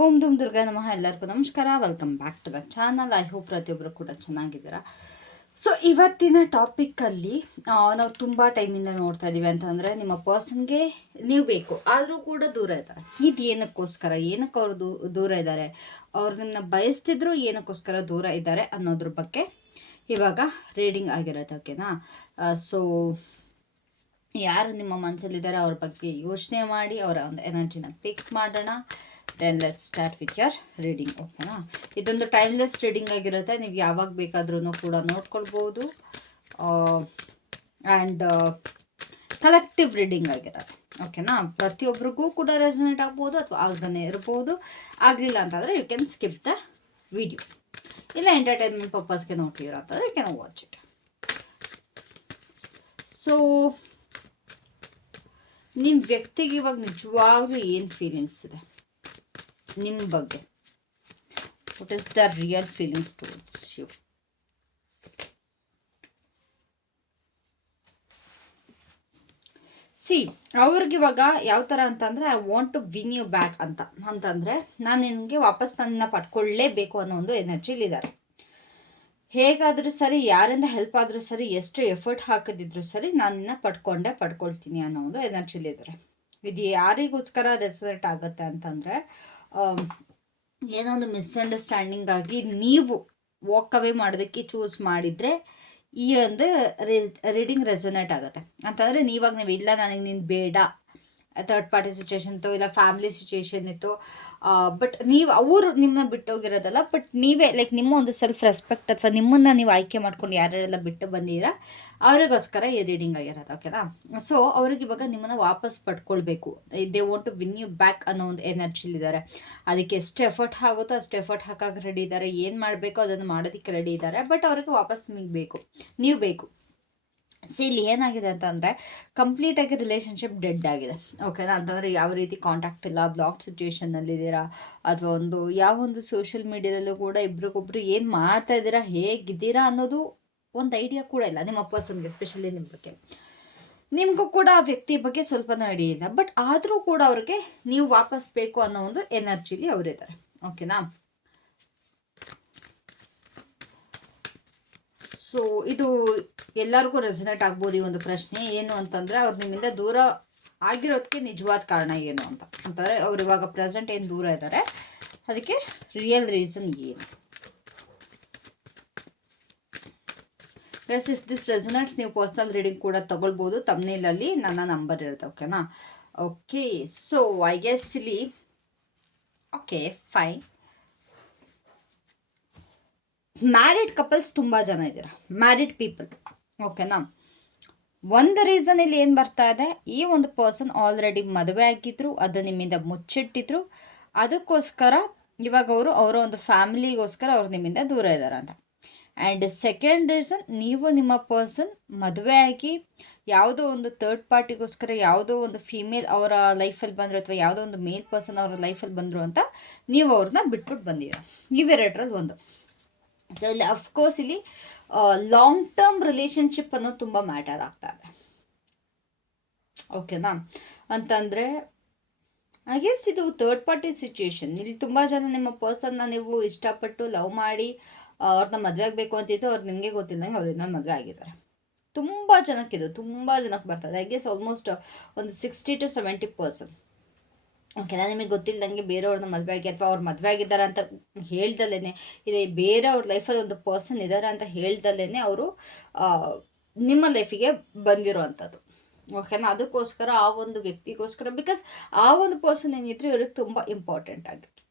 ಓಂ ದುಮ್ ದುರ್ಗಾ ನಮಃ. ಎಲ್ಲರಿಗೂ ನಮಸ್ಕಾರ. Welcome back to the channel. I hope ಪ್ರತಿಯೊಬ್ಬರು ಕೂಡ ಚೆನ್ನಾಗಿದ್ದೀರಾ. ಸೊ ಇವತ್ತಿನ ಟಾಪಿಕ್ಕಲ್ಲಿ ನಾವು ತುಂಬ ಟೈಮಿಂದ ನೋಡ್ತಾ ಇದ್ದೀವಿ ಅಂತಂದರೆ, ನಿಮ್ಮ ಪರ್ಸನ್ಗೆ ನೀವು ಬೇಕು ಆದರೂ ಕೂಡ ದೂರ ಇದ್ದಾರೆ. ಇದು ಏನಕ್ಕೆ ಅವರು ದೂರ ಇದ್ದಾರೆ, ಅವ್ರು ನಿಮ್ಮನ್ನ ಬಯಸ್ತಿದ್ರು ಏನಕ್ಕೋಸ್ಕರ ದೂರ ಇದ್ದಾರೆ ಅನ್ನೋದ್ರ ಬಗ್ಗೆ ಇವಾಗ ರೀಡಿಂಗ್ ಆಗಿರುತ್ತೆ. ಓಕೆನಾ? ಸೊ ಯಾರು ನಿಮ್ಮ ಮನಸ್ಸಲ್ಲಿದ್ದಾರೆ ಅವ್ರ ಬಗ್ಗೆ ಯೋಚನೆ ಮಾಡಿ ಅವರ ಒಂದು ಎನರ್ಜಿನ ಪಿಕ್ ಮಾಡೋಣ. Then let's start with your reading. ಓಕೆನಾ? ಇದೊಂದು ಟೈಮ್ಲೆಸ್ ರೀಡಿಂಗ್ ಆಗಿರುತ್ತೆ. ನೀವು ಯಾವಾಗ ಬೇಕಾದ್ರೂ ಕೂಡ ನೋಡ್ಕೊಳ್ಬೋದು. ಆ್ಯಂಡ್ ಕಲೆಕ್ಟಿವ್ ರೀಡಿಂಗ್ ಆಗಿರುತ್ತೆ. ಓಕೆನಾ? ಪ್ರತಿಯೊಬ್ಬರಿಗೂ ಕೂಡ ರೆಸನೇಟ್ ಆಗ್ಬೋದು ಅಥವಾ ಆಗದೇ ಇರ್ಬೋದು. ಆಗಲಿಲ್ಲ ಅಂತಂದರೆ you can skip the video. ಇಲ್ಲ ಎಂಟರ್ಟೈನ್ಮೆಂಟ್ ಪರ್ಪಸ್ಗೆ ನೋಡ್ತೀರಾ ಅಂತಂದರೆ you can watch it. So ನಿಮ್ಮ ವ್ಯಕ್ತಿಗೆ ಇವಾಗ ನಿಜವಾಗ್ಲೂ ಏನು ಫೀಲಿಂಗ್ಸ್ ಇದೆ ನಿಮ್ಮ ಬಗ್ಗೆ? What is the real feelings towards you? See, ಅವ್ರಿಗಿವಾಗ ಯಾವ ಥರ ಅಂತಂದರೆ, I want to win you back ಅಂತಂದರೆ ನಾನು ನಿನಗೆ ವಾಪಸ್ ನನ್ನ ಪಡ್ಕೊಳ್ಳೇಬೇಕು ಅನ್ನೋ ಒಂದು ಎನರ್ಜಿಲಿದ್ದಾರೆ. ಹೇಗಾದರೂ ಸರಿ, ಯಾರಿಂದ ಹೆಲ್ಪ್ ಆದರೂ ಸರಿ, ಎಷ್ಟು ಎಫರ್ಟ್ ಹಾಕಿದ್ರು ಸರಿ, ನಾನು ನಿನ್ನ ಪಡ್ಕೊಳ್ತೀನಿ ಅನ್ನೋ ಒಂದು ಎನರ್ಜಿಲಿದ್ದಾರೆ. ಇದು ಯಾರಿಗೋಸ್ಕರ ರೆಸನೇಟ್ ಆಗುತ್ತೆ ಅಂತಂದರೆ, ಏನೋ ಒಂದು ಮಿಸ್ಅಂಡರ್ಸ್ಟ್ಯಾಂಡಿಂಗ್ ಆಗಿ ನೀವು ವಾಕ್ ಅವೇ ಮಾಡೋದಕ್ಕೆ ಚೂಸ್ ಮಾಡಿದರೆ ಈ ಒಂದು ರೀಡಿಂಗ್ ರೆಸೊನೇಟ್ ಆಗುತ್ತೆ. ಅಂತಂದರೆ ನೀವು ಇಲ್ಲ, ನನಗೆ ನೀನು ಬೇಡ, ಥರ್ಡ್ ಪಾರ್ಟಿ ಸಿಚುವೇಶನ್ ಇತ್ತು, ಇಲ್ಲ ಫ್ಯಾಮಿಲಿ ಸಿಚುವೇಶನ್ ಇತ್ತು, ಬಟ್ ಅವರು ನಿಮ್ಮನ್ನ ಬಿಟ್ಟೋಗಿರೋದಲ್ಲ, ಬಟ್ ನೀವೇ ಲೈಕ್ ನಿಮ್ಮ ಒಂದು ಸೆಲ್ಫ್ ರೆಸ್ಪೆಕ್ಟ್ ಅಥವಾ ನಿಮ್ಮನ್ನು ನೀವು ಆಯ್ಕೆ ಮಾಡ್ಕೊಂಡು ಯಾರ್ಯಾರೆಲ್ಲ ಬಿಟ್ಟು ಬಂದಿರಾ ಅವರಿಗೋಸ್ಕರ ಈ ರೀಡಿಂಗ್ ಆಗಿರೋದು. ಓಕೆನಾ? ಸೊ ಅವ್ರಿಗೆ ಇವಾಗ ನಿಮ್ಮನ್ನು ವಾಪಸ್ ಪಡ್ಕೊಳ್ಬೇಕು. They want to win you back ಅನ್ನೋ ಒಂದು ಎನರ್ಜಿಲಿದ್ದಾರೆ. ಅದಕ್ಕೆ ಎಷ್ಟು ಎಫರ್ಟ್ ಆಗುತ್ತೋ ಅಷ್ಟು ಎಫರ್ಟ್ ಹಾಕೋಕೆ ರೆಡಿ ಇದ್ದಾರೆ. ಏನು ಮಾಡಬೇಕೋ ಅದನ್ನು ಮಾಡೋದಕ್ಕೆ ರೆಡಿ ಇದ್ದಾರೆ. ಬಟ್ ಅವ್ರಿಗೆ ವಾಪಸ್ ನಿಮಗೆ ಬೇಕು, ನೀವು ಬೇಕು. ಸಿ, ಇಲ್ಲಿ ಏನಾಗಿದೆ ಅಂತಂದರೆ, ಕಂಪ್ಲೀಟಾಗಿ ರಿಲೇಷನ್ಶಿಪ್ ಡೆಡ್ ಆಗಿದೆ. ಓಕೆನಾ? ಅಂತಂದರೆ ಯಾವ ರೀತಿ ಕಾಂಟ್ಯಾಕ್ಟ್ ಇಲ್ಲ, ಬ್ಲಾಕ್ ಸಿಚುವೇಷನ್ನಲ್ಲಿದ್ದೀರಾ, ಅಥವಾ ಯಾವ ಒಂದು ಸೋಷಿಯಲ್ ಮೀಡಿಯಾದಲ್ಲೂ ಕೂಡ ಇಬ್ರಿಗೊಬ್ರು ಏನು ಮಾಡ್ತಾ ಇದ್ದೀರಾ, ಹೇಗಿದ್ದೀರಾ ಅನ್ನೋದು ಒಂದು ಐಡಿಯಾ ಕೂಡ ಇಲ್ಲ ನಿಮ್ಮ ಪರ್ಸನ್ಗೆ. ಎಸ್ಪೆಷಲಿ ನಿಮ್ಮ ಬಗ್ಗೆ, ನಿಮಗೂ ಕೂಡ ಆ ವ್ಯಕ್ತಿ ಬಗ್ಗೆ ಸ್ವಲ್ಪನೂ ಐಡಿಯಾ ಇದೆ. ಬಟ್ ಆದರೂ ಕೂಡ ಅವ್ರಿಗೆ ನೀವು ವಾಪಸ್ ಬೇಕು ಅನ್ನೋ ಒಂದು ಎನರ್ಜಿಲಿ ಅವರಿದ್ದಾರೆ. ಓಕೆನಾ? ಸೊ ಇದು ಎಲ್ಲರಿಗೂ ರೆಸನೇಟ್ ಆಗ್ಬೋದು ಈ ಒಂದು ಪ್ರಶ್ನೆ. ಏನು ಅಂತಂದರೆ, ಅವ್ರು ನಿಮ್ಮಿಂದ ದೂರ ಆಗಿರೋದಕ್ಕೆ ನಿಜವಾದ ಕಾರಣ ಏನು ಅಂತಂದರೆ, ಅವ್ರು ಇವಾಗ ಪ್ರೆಸೆಂಟ್ ಏನು ದೂರ ಇದ್ದಾರೆ, ಅದಕ್ಕೆ ರಿಯಲ್ ರೀಸನ್ ಏನು? ಎಸ್, ಇಫ್ ದಿಸ್ ರೆಸೊನೇಟ್ಸ್ ನೀವು ಪರ್ಸ್ನಲ್ ರೀಡಿಂಗ್ ಕೂಡ ತಗೊಳ್ಬೋದು. ತಮ್ನೇಲಲ್ಲಿ ನನ್ನ ನಂಬರ್ ಇರುತ್ತೆ. ಓಕೆನಾ? ಓಕೆ, ಸೊ ಐ ಗೆಸ್ ಇಲ್ಲಿ ಓಕೆ ಫೈನ್. ಮ್ಯಾರಿಡ್ ಕಪಲ್ಸ್ ತುಂಬ ಜನ ಇದ್ದೀರಾ, ಮ್ಯಾರಿಡ್ ಪೀಪಲ್. ಓಕೆನಾ? ಒಂದು ರೀಸನ್ ಇಲ್ಲಿ ಏನು ಬರ್ತಾ ಇದೆ, ಈ ಒಂದು ಪರ್ಸನ್ ಆಲ್ರೆಡಿ ಮದುವೆ ಆಗಿದ್ರು, ಅದು ನಿಮ್ಮಿಂದ ಮುಚ್ಚಿಟ್ಟಿದ್ರು. ಅದಕ್ಕೋಸ್ಕರ ಇವಾಗ ಅವರ ಒಂದು ಫ್ಯಾಮಿಲಿಗೋಸ್ಕರ ಅವ್ರು ನಿಮ್ಮಿಂದ ದೂರ ಇದ್ದಾರೆ ಅಂತ. ಆ್ಯಂಡ್ ಸೆಕೆಂಡ್ ರೀಸನ್, ನೀವು ನಿಮ್ಮ ಪರ್ಸನ್ ಮದುವೆ ಆಗಿ ಯಾವುದೋ ಒಂದು ಥರ್ಡ್ ಪಾರ್ಟಿಗೋಸ್ಕರ ಯಾವುದೋ ಒಂದು ಫೀಮೇಲ್ ಅವರ ಲೈಫಲ್ಲಿ ಬಂದರು, ಅಥವಾ ಯಾವುದೋ ಒಂದು ಮೇಲ್ ಪರ್ಸನ್ ಅವರ ಲೈಫಲ್ಲಿ ಬಂದರು ಅಂತ ನೀವು ಅವ್ರನ್ನ ಬಿಟ್ಬಿಟ್ಟು ಬಂದಿರ. ಇವೆರಡರಲ್ಲಿ ಒಂದು. ಸೊ ಇಲ್ಲಿ ಅಫ್ಕೋರ್ಸ್ ಇಲ್ಲಿ ಲಾಂಗ್ ಟರ್ಮ್ ರಿಲೇಷನ್ಶಿಪ್ ಅನ್ನೋದು ತುಂಬ ಮ್ಯಾಟರ್ ಆಗ್ತಾ ಇದೆ. ಓಕೆನಾ? ಅಂತಂದರೆ ಐ ಗೆಸ್ ಇದು ಥರ್ಡ್ ಪಾರ್ಟಿ ಸಿಚುವೇಶನ್. ಇಲ್ಲಿ ತುಂಬ ಜನ ನಿಮ್ಮ ಪರ್ಸನ್ನ ನೀವು ಇಷ್ಟಪಟ್ಟು ಲವ್ ಮಾಡಿ ಅವ್ರನ್ನ ಮದುವೆ ಆಗಬೇಕು ಅಂತಿದ್ದು, ಅವ್ರು ನಿಮಗೆ ಗೊತ್ತಿಲ್ಲದಂಗೆ ಅವ್ರು ಇನ್ನೊಂದು ಮದುವೆ ಆಗಿದ್ದಾರೆ. ತುಂಬ ಜನಕ್ಕಿದು, ತುಂಬ ಜನಕ್ಕೆ ಬರ್ತದೆ. ಐ ಗೆಸ್ ಆಲ್ಮೋಸ್ಟ್ ಒಂದು 60 to 70%. ಓಕೆನಾ? ನಿಮಗೆ ಗೊತ್ತಿಲ್ಲದಂಗೆ ಬೇರೆಯವ್ರನ್ನ ಮದುವೆ ಆಗಿ, ಅಥವಾ ಅವ್ರು ಮದುವೆ ಆಗಿದ್ದಾರೆ ಅಂತ ಹೇಳ್ದಲ್ಲೇ, ಇದೆ ಬೇರೆ ಅವ್ರ ಲೈಫಲ್ಲಿ ಒಂದು ಪರ್ಸನ್ ಇದ್ದಾರೆ ಅಂತ ಹೇಳ್ದಲ್ಲೇ ಅವರು ನಿಮ್ಮ ಲೈಫಿಗೆ ಬಂದಿರೋವಂಥದ್ದು. ಓಕೆನಾ? ಅದಕ್ಕೋಸ್ಕರ ಆ ಒಂದು ವ್ಯಕ್ತಿಗೋಸ್ಕರ, ಬಿಕಾಸ್ ಆ ಒಂದು ಪರ್ಸನ್ ಏನಿದ್ರು ಇವ್ರಿಗೆ ತುಂಬ ಇಂಪಾರ್ಟೆಂಟ್ ಆಗಿತ್ತು.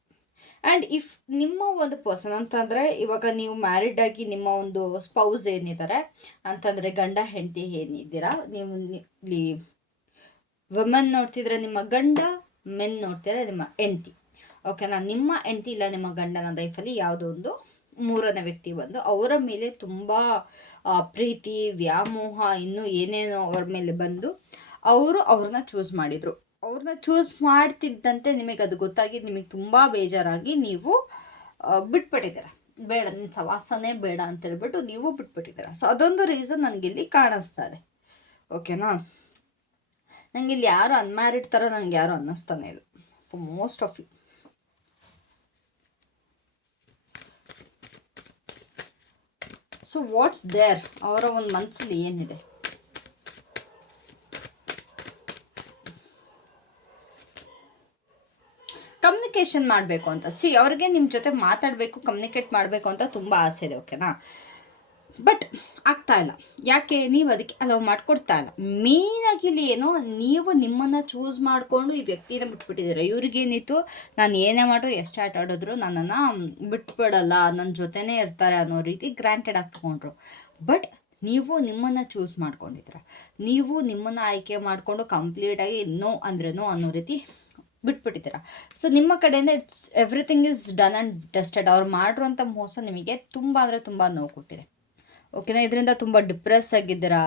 ಆ್ಯಂಡ್ ಇಫ್ ನಿಮ್ಮ ಒಂದು ಪರ್ಸನ್ ಅಂತಂದರೆ, ಇವಾಗ ನೀವು ಮ್ಯಾರಿಡ್ ಆಗಿ ನಿಮ್ಮ ಒಂದು ಸ್ಪೌಸ್ ಏನಿದ್ದಾರೆ ಅಂತಂದರೆ, ಗಂಡ ಹೆಂಡತಿ ಏನಿದ್ದೀರಾ, ನೀವು ಇಲ್ಲಿ ವುಮನ್ ನೋಡ್ತಿದ್ರೆ ನಿಮ್ಮ ಗಂಡ, ಮೆನ್ ನೋಡ್ತಿದ್ರೆ ನಿಮ್ಮ ಹೆಂಡತಿ. ಓಕೆನಾ? ನಿಮ್ಮ ಹೆಂಡತಿ ಇಲ್ಲ ನಿಮ್ಮ ಗಂಡನ ಲೈಫಲ್ಲಿ ಯಾವುದೋ ಒಂದು ಮೂರನೇ ವ್ಯಕ್ತಿ ಬಂದು ಅವರ ಮೇಲೆ ತುಂಬ ಪ್ರೀತಿ, ವ್ಯಾಮೋಹ, ಇನ್ನೂ ಏನೇನೋ ಅವ್ರ ಮೇಲೆ ಬಂದು ಅವ್ರನ್ನ ಚೂಸ್ ಮಾಡಿದರು. ಅವ್ರನ್ನ ಚೂಸ್ ಮಾಡ್ತಿದ್ದಂತೆ ನಿಮಗೆ ಅದು ಗೊತ್ತಾಗಿ, ನಿಮಗೆ ತುಂಬ ಬೇಜಾರಾಗಿ ನೀವು ಬಿಟ್ಬಿಟ್ಟಿದ್ದೀರ. ಬೇಡ, ನಿನ್ನ ಸವಾಸನೇ ಬೇಡ ಅಂತೇಳ್ಬಿಟ್ಟು ನೀವು ಬಿಟ್ಬಿಟ್ಟಿದ್ದೀರ. ಸೊ ಅದೊಂದು ರೀಸನ್ ನನಗಿಲ್ಲಿ ಕಾಣಿಸ್ತಾ ಇದೆ. ಓಕೆನಾ? ನನಗೆ ಇಲ್ಲಿ ಯಾರು ಅನ್ಮ್ಯಾರಿಡ್ ಥರ ನನಗೆ ಯಾರು ಅನ್ನಿಸ್ತಾನೆ ಇಲ್ಲ for most of you. So what's there, ಅವರ ಒಂದು ಮನಸ್ಸಲ್ಲಿ ಏನಿದೆ? ಕಮ್ಯುನಿಕೇಷನ್ ಮಾಡಬೇಕು ಅಂತ. ಅವ್ರಿಗೆ ನಿಮ್ಮ ಜೊತೆ ಮಾತಾಡಬೇಕು, ಕಮ್ಯುನಿಕೇಟ್ ಮಾಡಬೇಕು ಅಂತ ತುಂಬ ಆಸೆ ಇದೆ, ಓಕೆನಾ? ಬಟ್ ಆಗ್ತಾ ಇಲ್ಲ. ಯಾಕೆ? ನೀವು ಅದಕ್ಕೆ ಅಲೋ ಮಾಡಿಕೊಡ್ತಾ ಇಲ್ಲ. ಮೇಯ್ನಾಗಿ ಇಲ್ಲಿ ಏನೋ ನೀವು ನಿಮ್ಮನ್ನು ಚೂಸ್ ಮಾಡಿಕೊಂಡು ಈ ವ್ಯಕ್ತಿನ ಬಿಟ್ಬಿಟ್ಟಿದ್ದೀರ. ಇವ್ರಿಗೇನಿತ್ತು, ನಾನು ಏನೇ ಮಾಡ್ರು ಎಷ್ಟು ಆಟ ಆಡಿದ್ರು ನನ್ನನ್ನು ಬಿಟ್ಬಿಡಲ್ಲ, ನನ್ನ ಜೊತೆನೇ ಇರ್ತಾರೆ ಅನ್ನೋ ರೀತಿ ಗ್ರಾಂಟೆಡ್ ಆಗಿ ತೊಗೊಂಡ್ರು. ಬಟ್ ನೀವು ನಿಮ್ಮನ್ನು ಚೂಸ್ ಮಾಡ್ಕೊಂಡಿದ್ದೀರ. ನೀವು ನಿಮ್ಮನ್ನು ಆಯ್ಕೆ ಮಾಡಿಕೊಂಡು ಕಂಪ್ಲೀಟಾಗಿ ನೋ ಅಂದರೆ ನೋ ಅನ್ನೋ ರೀತಿ ಬಿಟ್ಬಿಟ್ಟಿದ್ದೀರ. ಸೊ ನಿಮ್ಮ ಕಡೆಯಿಂದ everything is done and dusted. ಅವ್ರು ಮಾಡಿರುವಂಥ ಮೋಸ ನಿಮಗೆ ತುಂಬ ಅಂದರೆ ತುಂಬ ನೋವು ಕೊಟ್ಟಿದೆ, ಓಕೆನಾ? ಇದರಿಂದ ತುಂಬ ಡಿಪ್ರೆಸ್ ಆಗಿದ್ದೀರಾ,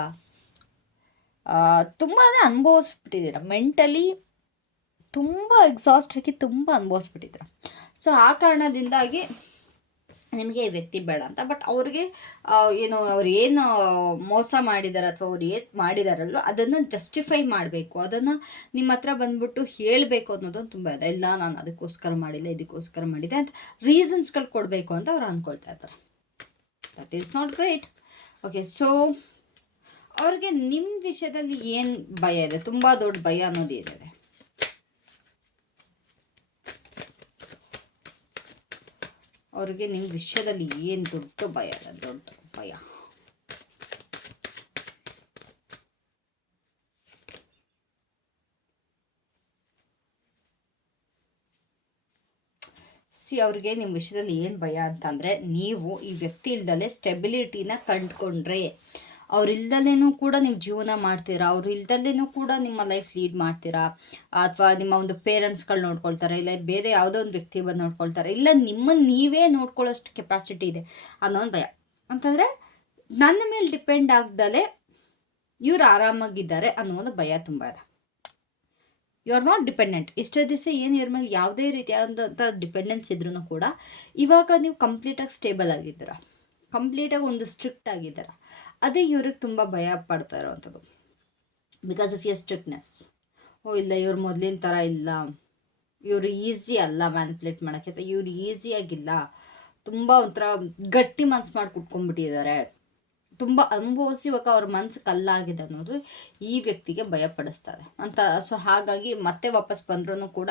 ತುಂಬಾ ಅನುಭವಿಸ್ಬಿಟ್ಟಿದ್ದೀರಾ, ಮೆಂಟಲಿ ತುಂಬ ಎಕ್ಸಾಸ್ಟ್ ಆಗಿ ತುಂಬ ಅನುಭವಿಸ್ಬಿಟ್ಟಿದ್ದೀರಾ. ಸೊ ಆ ಕಾರಣದಿಂದಾಗಿ ನಿಮಗೆ ಈ ವ್ಯಕ್ತಿ ಬೇಡ ಅಂತ. ಬಟ್ ಅವ್ರಿಗೆ ಏನು ಅವ್ರು ಏನು ಮೋಸ ಮಾಡಿದ್ದಾರೆ ಅಥವಾ ಅವ್ರು ಏನು ಮಾಡಿದಾರಲ್ಲೋ ಅದನ್ನು ಜಸ್ಟಿಫೈ ಮಾಡಬೇಕು, ಅದನ್ನು ನಿಮ್ಮ ಹತ್ರ ಬಂದ್ಬಿಟ್ಟು ಹೇಳಬೇಕು ಅನ್ನೋದೊಂದು ತುಂಬ ಇದೆ. ಇಲ್ಲ, ನಾನು ಅದಕ್ಕೋಸ್ಕರ ಮಾಡಿಲ್ಲ, ಇದಕ್ಕೋಸ್ಕರ ಮಾಡಿದೆ ಅಂತ ರೀಸನ್ಸ್ಗಳು ಕೊಡಬೇಕು ಅಂತ ಅವ್ರು ಅಂದ್ಕೊಳ್ತಾ ಇದ್ದಾರೆ. That is not great. Okay, so ಅವ್ರಿಗೆ ನಿಮ್ಮ ವಿಷಯದಲ್ಲಿ ಏನು ಭಯ ಇದೆ? ತುಂಬ ದೊಡ್ಡ ಭಯ ಅನ್ನೋದು ಏನಿದೆ? ಅವ್ರಿಗೆ ನಿಮ್ಮ ವಿಷಯದಲ್ಲಿ ಏನು ದೊಡ್ಡ ಭಯ ಇದೆ? ದೊಡ್ಡ ಭಯ. ಅವ್ರಿಗೆ ನಿಮ್ಮ ವಿಷಯದಲ್ಲಿ ಏನು ಭಯ ಅಂತಂದರೆ, ನೀವು ಈ ವ್ಯಕ್ತಿ ಇಲ್ದಲೇ ಸ್ಟೆಬಿಲಿಟಿನ ಕಂಡುಕೊಂಡ್ರೆ, ಅವ್ರಿಲ್ದಲೇನೂ ಕೂಡ ನೀವು ಜೀವನ ಮಾಡ್ತೀರಾ, ಅವ್ರು ಇಲ್ದಲೇನೂ ಕೂಡ ನಿಮ್ಮ ಲೈಫ್ ಲೀಡ್ ಮಾಡ್ತೀರಾ, ಅಥವಾ ನಿಮ್ಮ ಒಂದು ಪೇರೆಂಟ್ಸ್ಗಳು ನೋಡ್ಕೊಳ್ತಾರೆ, ಇಲ್ಲ ಬೇರೆ ಯಾವುದೋ ಒಂದು ವ್ಯಕ್ತಿ ಬಂದು ನೋಡ್ಕೊಳ್ತಾರೆ, ಇಲ್ಲ ನಿಮ್ಮನ್ನು ನೀವೇ ನೋಡ್ಕೊಳ್ಳೋಷ್ಟು ಕೆಪಾಸಿಟಿ ಇದೆ ಅನ್ನೋ ಒಂದು ಭಯ. ಅಂತಂದರೆ ನನ್ನ ಮೇಲೆ ಡಿಪೆಂಡ್ ಆಗ್ದಲೇ ಇವ್ರು ಆರಾಮಾಗಿದ್ದಾರೆ ಅನ್ನೋ ಒಂದು ಭಯ ತುಂಬ ಇದೆ. You are not dependent. ಇಷ್ಟೇ ದಿವಸ ಏನು ಇವ್ರ ಮೇಲೆ ಯಾವುದೇ ರೀತಿಯಾದಂಥ ಡಿಪೆಂಡೆನ್ಸ್ ಇದ್ರೂ ಕೂಡ ಇವಾಗ ನೀವು ಕಂಪ್ಲೀಟಾಗಿ ಸ್ಟೇಬಲ್ ಆಗಿದ್ದೀರ, ಕಂಪ್ಲೀಟಾಗಿ ಒಂದು ಸ್ಟ್ರಿಕ್ಟ್ ಆಗಿದ್ದೀರ. ಅದೇ ಇವ್ರಿಗೆ ತುಂಬ ಭಯ ಪಡ್ತಾ ಇರೋವಂಥದ್ದು, ಬಿಕಾಸ್ ಆಫ್ ಯರ್ ಸ್ಟ್ರಿಕ್ಟ್ನೆಸ್. ಓ ಇಲ್ಲ, ಇವ್ರು ಮೊದಲಿನ ಥರ ಇಲ್ಲ, ಇವರು ಈಸಿ ಅಲ್ಲ ಮ್ಯಾನಿಪ್ಯುಲೇಟ್ ಮಾಡೋಕ್ಕೆ, ಅಥವಾ ಇವ್ರು ಈಸಿಯಾಗಿಲ್ಲ, ತುಂಬ ಒಂಥರ ಗಟ್ಟಿ ಮನ್ಸು ಮಾಡಿ ಕುಟ್ಕೊಂಡ್ಬಿಟ್ಟಿದ್ದಾರೆ, ತುಂಬ ಅನುಭವಿಸಿ ಇವಾಗ ಅವ್ರ ಮನಸ್ಸು ಕಲ್ಲಾಗಿದೆ ಅನ್ನೋದು ಈ ವ್ಯಕ್ತಿಗೆ ಭಯಪಡಿಸ್ತದೆ ಅಂತ. ಸೊ ಹಾಗಾಗಿ ಮತ್ತೆ ವಾಪಸ್ ಬಂದ್ರೂ ಕೂಡ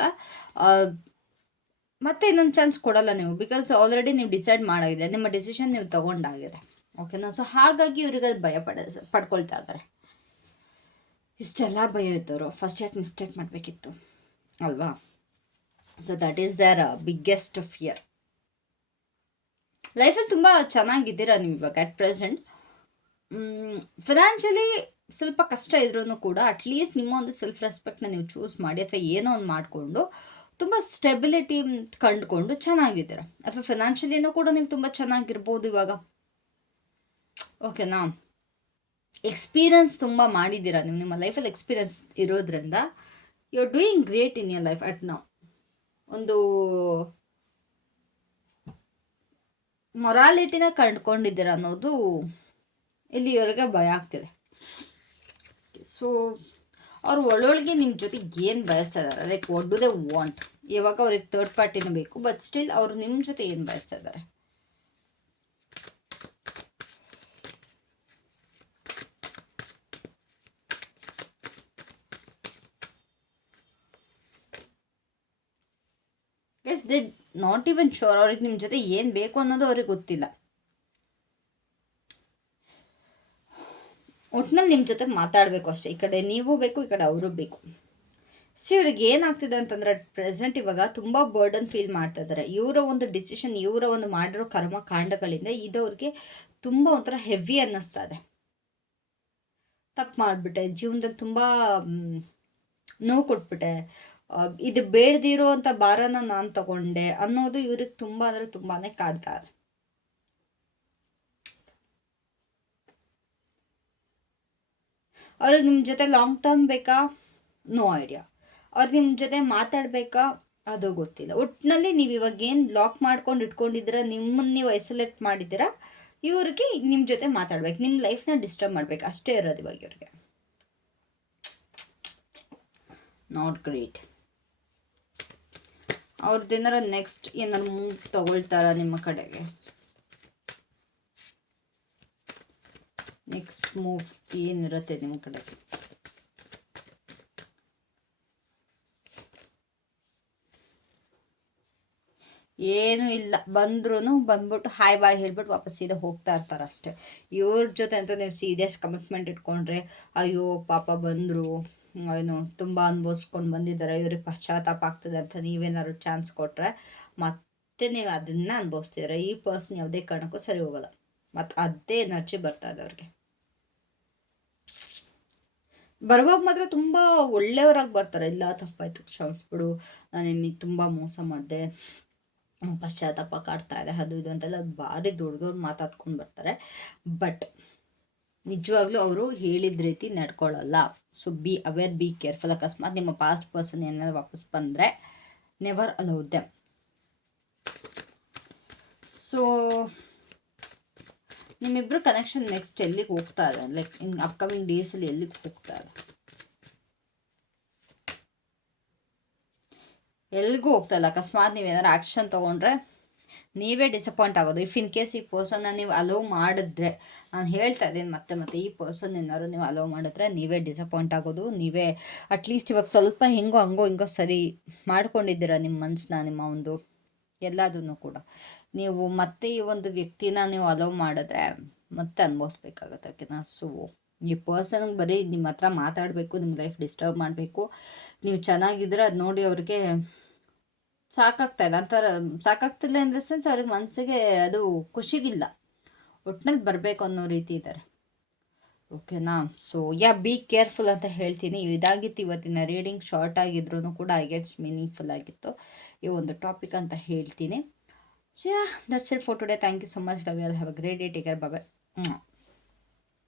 ಮತ್ತೆ ಇನ್ನೊಂದು ಚಾನ್ಸ್ ಕೊಡಲ್ಲ ನೀವು, ಬಿಕಾಸ್ ಆಲ್ರೆಡಿ ನೀವು ಡಿಸೈಡ್ ಮಾಡಾಗಿದೆ, ನಿಮ್ಮ ಡಿಸಿಷನ್ ನೀವು ತೊಗೊಂಡಾಗಿದೆ, ಓಕೆನಾ? ಸೊ ಹಾಗಾಗಿ ಇವ್ರಿಗೆ ಅದು ಭಯ ಪಡ್ಕೊಳ್ತಾ ಇದ್ದಾರೆ. ಇಷ್ಟೆಲ್ಲ ಭಯ ಇದ್ದವರು ಫಸ್ಟ್ ಯಾಕೆ ಮಿಸ್ಟೇಕ್ ಮಾಡಬೇಕಿತ್ತು ಅಲ್ವಾ? So that is the biggest fear. ಲೈಫಲ್ಲಿ ತುಂಬ ಚೆನ್ನಾಗಿದ್ದೀರಾ ನೀವು ಇವಾಗ ಅಟ್ ಪ್ರೆಸೆಂಟ್. ಫಿನಾನ್ಷಿಯಲಿ ಸ್ವಲ್ಪ ಕಷ್ಟ ಇದ್ರೂ ಕೂಡ ಅಟ್ಲೀಸ್ಟ್ ನಿಮ್ಮ ಒಂದು ಸೆಲ್ಫ್ ರೆಸ್ಪೆಕ್ಟ್ನ ನೀವು ಚೂಸ್ ಮಾಡಿ, ಅಥವಾ ಏನೋ ಒಂದು ಮಾಡಿಕೊಂಡು ತುಂಬ ಸ್ಟೆಬಿಲಿಟಿ ಕಂಡುಕೊಂಡು ಚೆನ್ನಾಗಿದ್ದೀರ, ಅಥವಾ ಫಿನಾನ್ಷಿಯಲಿನೂ ಕೂಡ ನೀವು ತುಂಬ ಚೆನ್ನಾಗಿರ್ಬೋದು ಇವಾಗ, ಓಕೆನಾ? ಎಕ್ಸ್ಪೀರಿಯನ್ಸ್ ತುಂಬ ಮಾಡಿದ್ದೀರಾ ನೀವು, ನಿಮ್ಮ ಲೈಫಲ್ಲಿ ಎಕ್ಸ್ಪೀರಿಯನ್ಸ್ ಇರೋದ್ರಿಂದ you are doing great in your life at now. ಒಂದು ಮೊರಾಲಿಟಿನ ಕಂಡುಕೊಂಡಿದ್ದೀರ ಅನ್ನೋದು ಇಲ್ಲಿವರೆಗೆ ಭಯ ಆಗ್ತಿದೆ. ಸೊ ಅವ್ರು ಒಳ್ಳೊಳಗೆ ನಿಮ್ಮ ಜೊತೆಗೆ ಏನು ಬಯಸ್ತಾ ಇದ್ದಾರೆ, like what do they want? ಇವಾಗ ಅವ್ರಿಗೆ ಥರ್ಡ್ ಪಾರ್ಟಿನೂ ಬೇಕು, ಬಟ್ ಸ್ಟಿಲ್ ಅವರು ನಿಮ್ಮ ಜೊತೆ ಏನು ಬಯಸ್ತಾ ಇದ್ದಾರೆ? Yes, they not even sure. ಅವ್ರಿಗೆ ನಿಮ್ಮ ಜೊತೆ ಏನು ಬೇಕು ಅನ್ನೋದು ಅವ್ರಿಗೆ ಗೊತ್ತಿಲ್ಲ. ಒಟ್ಟಿನಲ್ಲಿ ನಿಮ್ಮ ಜೊತೆ ಮಾತಾಡಬೇಕು ಅಷ್ಟೇ. ಈ ಕಡೆ ನೀವು ಬೇಕು, ಈ ಕಡೆ ಅವರು ಬೇಕು. ಇವ್ರಿಗೆ ಏನಾಗ್ತಿದೆ ಅಂತಂದರೆ ಪ್ರೆಸೆಂಟ್ ಇವಾಗ ತುಂಬ ಬರ್ಡನ್ ಫೀಲ್ ಮಾಡ್ತಾ ಇದ್ದಾರೆ. ಇವರ ಒಂದು ಡಿಸಿಷನ್, ಇವರ ಒಂದು ಮಾಡಿರೋ ಕರ್ಮಕಾಂಡಗಳಿಂದ ಇದವ್ರಿಗೆ ತುಂಬ ಒಂಥರ ಹೆವಿ ಅನ್ನಿಸ್ತಾ ಇದೆ. ತಪ್ಪು ಮಾಡಿಬಿಟ್ಟೆ, ಜೀವನದಲ್ಲಿ ತುಂಬ ನೋವು ಕೊಟ್ಬಿಟ್ಟೆ, ಇದು ಬೇಡದಿರೋ ಅಂಥ ಭಾರನ ನಾನು ತಗೊಂಡೆ ಅನ್ನೋದು ಇವ್ರಿಗೆ ತುಂಬ ಅಂದರೆ ತುಂಬಾ ಕಾಡ್ತಾ ಇದೆ. ಅವ್ರಿಗೆ ನಿಮ್ಮ ಜೊತೆ ಲಾಂಗ್ ಟರ್ಮ್ ಬೇಕಾ? No idea. ಅವ್ರಿಗೆ ನಿಮ್ಮ ಜೊತೆ ಮಾತಾಡಬೇಕಾ? ಅದು ಗೊತ್ತಿಲ್ಲ. ಒಟ್ಟಿನಲ್ಲಿ ನೀವು ಇವಾಗ ಏನು ಬ್ಲಾಕ್ ಮಾಡ್ಕೊಂಡು ಇಟ್ಕೊಂಡಿದ್ದೀರಾ, ನಿಮ್ಮನ್ನು ನೀವು ಐಸೋಲೇಟ್ ಮಾಡಿದ್ದೀರಾ, ಇವ್ರಿಗೆ ನಿಮ್ಮ ಜೊತೆ ಮಾತಾಡ್ಬೇಕು, ನಿಮ್ಮ ಲೈಫ್ನ ಡಿಸ್ಟರ್ಬ್ ಮಾಡ್ಬೇಕು, ಅಷ್ಟೇ ಇರೋದು ಇವಾಗ ಇವ್ರಿಗೆ. Not great. ಅವ್ರದ್ದೇನಾರ ನೆಕ್ಸ್ಟ್ ಏನಾದ್ರು ಮೂವ್ ತಗೊಳ್ತಾರ ನಿಮ್ಮ ಕಡೆಗೆ? ನೆಕ್ಸ್ಟ್ ಮೂವ್ ಏನಿರುತ್ತೆ ನಿಮ್ಮ ಕಡೆ? ಏನೂ ಇಲ್ಲ, ಬಂದ್ಬಿಟ್ಟು ಹಾಯ್ ಬಾಯ್ ಹೇಳ್ಬಿಟ್ಟು ವಾಪಸ್ ಸೀದಾ ಹೋಗ್ತಾ ಇರ್ತಾರೆ ಅಷ್ಟೇ. ಇವ್ರ ಜೊತೆ ಅಂತ ನೀವು ಸೀರಿಯಸ್ ಕಮಿಟ್ಮೆಂಟ್ ಇಟ್ಕೊಂಡ್ರೆ, ಅಯ್ಯೋ ಪಾಪ ಬಂದರು, ಏನು ತುಂಬ ಅನುಭವಿಸ್ಕೊಂಡು ಬಂದಿದ್ದಾರೆ, ಇವ್ರಿಗೆ ಪಶ್ಚಾತ್ತಾಪ ಆಗ್ತದೆ ಅಂತ ನೀವೇನಾದ್ರು ಚಾನ್ಸ್ ಕೊಟ್ಟರೆ ಮತ್ತೆ ನೀವು ಅದನ್ನು ಅನುಭವಿಸ್ತೀರ. ಈ ಪರ್ಸನ್ ಯಾವುದೇ ಕಾರಣಕ್ಕೂ ಸರಿ ಹೋಗಲ್ಲ, ಮತ್ತು ಅದೇ ಎನರ್ಜಿ ಬರ್ತಾ ಇದೆ ಅವ್ರಿಗೆ. ಬರುವಾಗ ಮಾತ್ರ ತುಂಬ ಒಳ್ಳೆಯವರಾಗಿ ಬರ್ತಾರೆ. ಇಲ್ಲ ತಪ್ಪಾಯ್ತು, ಕ್ಷಮಿಸ್ಬಿಡು, ನಾನು ನಿಮಗೆ ತುಂಬ ಮೋಸ ಮಾಡಿದೆ, ಪಶ್ಚಾತ್ತಾಪ ಕಾಡ್ತಾ ಇದೆ, ಅದು ಇದು ಅಂತೆಲ್ಲ ಭಾರಿ ದೊಡ್ಡ ಮಾತಾಡ್ಕೊಂಡು ಬರ್ತಾರೆ. ಬಟ್ ನಿಜವಾಗ್ಲೂ ಅವರು ಹೇಳಿದ ರೀತಿ ನಡ್ಕೊಳ್ಳಲ್ಲ. So be aware, be careful. ಅಕಸ್ಮಾತ್ ನಿಮ್ಮ ಪಾಸ್ಟ್ ಪರ್ಸನ್ ಏನಾದ್ರು ವಾಪಸ್ ಬಂದರೆ ನೆವರ್ ಅಲೌ ದೆಮ್. ಸೊ ನಿಮ್ಮಿಬ್ಬರು ಕನೆಕ್ಷನ್ ನೆಕ್ಸ್ಟ್ ಎಲ್ಲಿಗೆ ಹೋಗ್ತಾ ಇದೆ, ಲೈಕ್ ಇನ್ ಅಪ್ಕಮಿಂಗ್ ಡೇಸಲ್ಲಿ ಎಲ್ಲಿಗೆ ಹೋಗ್ತಾ ಇದೆ? ಎಲ್ಲಿಗೂ ಹೋಗ್ತಾ ಇಲ್ಲ. ಅಕಸ್ಮಾತ್ ನೀವೇನಾದ್ರು ಆ್ಯಕ್ಷನ್ ತೊಗೊಂಡ್ರೆ ನೀವೇ ಡಿಸಪಾಯಿಂಟ್ ಆಗೋದು. ಇಫ್ ಇನ್ ಕೇಸ್ ಈ ಪರ್ಸನ್ನ ನೀವು ಅಲೋವ್ ಮಾಡಿದ್ರೆ, ನಾನು ಹೇಳ್ತಾ ಇದ್ದೀನಿ ಮತ್ತೆ ಈ ಪರ್ಸನ್ ಏನಾದ್ರು ನೀವು ಅಲೋವ್ ಮಾಡಿದ್ರೆ ನೀವೇ ಡಿಸಪಾಯಿಂಟ್ ಆಗೋದು. ನೀವೇ ಅಟ್ಲೀಸ್ಟ್ ಇವಾಗ ಸ್ವಲ್ಪ ಹಿಂಗೋ ಸರಿ ಮಾಡ್ಕೊಂಡಿದ್ದೀರ ನಿಮ್ಮ ಮನಸ್ಸನ್ನ, ನಿಮ್ಮ ಒಂದು ಎಲ್ಲದನ್ನು ಕೂಡ. ನೀವು ಮತ್ತೆ ಈ ಒಂದು ವ್ಯಕ್ತಿನ ನೀವು ಅಲೋವ್ ಮಾಡಿದ್ರೆ ಮತ್ತೆ ಅನುಭವಿಸ್ಬೇಕಾಗತ್ತೆ ಓಕೆನಾ. ಸೊ ಈ ಪರ್ಸನ್ಗೆ ಬರೀ ನಿಮ್ಮ ಹತ್ರ ಮಾತಾಡಬೇಕು, ನಿಮ್ಮ ಲೈಫ್ ಡಿಸ್ಟರ್ಬ್ ಮಾಡಬೇಕು. ನೀವು ಚೆನ್ನಾಗಿದ್ರೆ ಅದು ನೋಡಿ ಅವ್ರಿಗೆ ಸಾಕಾಗ್ತಾಯಿಲ್ಲ ಅಂತಾರ, ಸಾಕಾಗ್ತಿಲ್ಲ ಇನ್ ದ ಸೆನ್ಸ್ ಅವ್ರಿಗೆ ಮನಸ್ಸಿಗೆ ಅದು ಖುಷಿಗಿಲ್ಲ, ಒಟ್ಟಿನಲ್ಲಿ ಬರಬೇಕು ಅನ್ನೋ ರೀತಿ ಇದ್ದಾರೆ ಓಕೆನಾ. ಸೊ ಬಿ ಕೇರ್ಫುಲ್ ಅಂತ ಹೇಳ್ತೀನಿ. ಇದಾಗಿತ್ತು ಇವತ್ತಿನ ರೀಡಿಂಗ್. ಶಾರ್ಟ್ ಆಗಿದ್ರು ಕೂಡ ಐ ಗೆಟ್ಸ್ ಮೀನಿಂಗ್ಫುಲ್ ಆಗಿತ್ತು ಈ ಒಂದು ಟಾಪಿಕ್ ಅಂತ ಹೇಳ್ತೀನಿ. So that's it for today. Thank you so much. Love you all. Have a great day. Take care. Bye.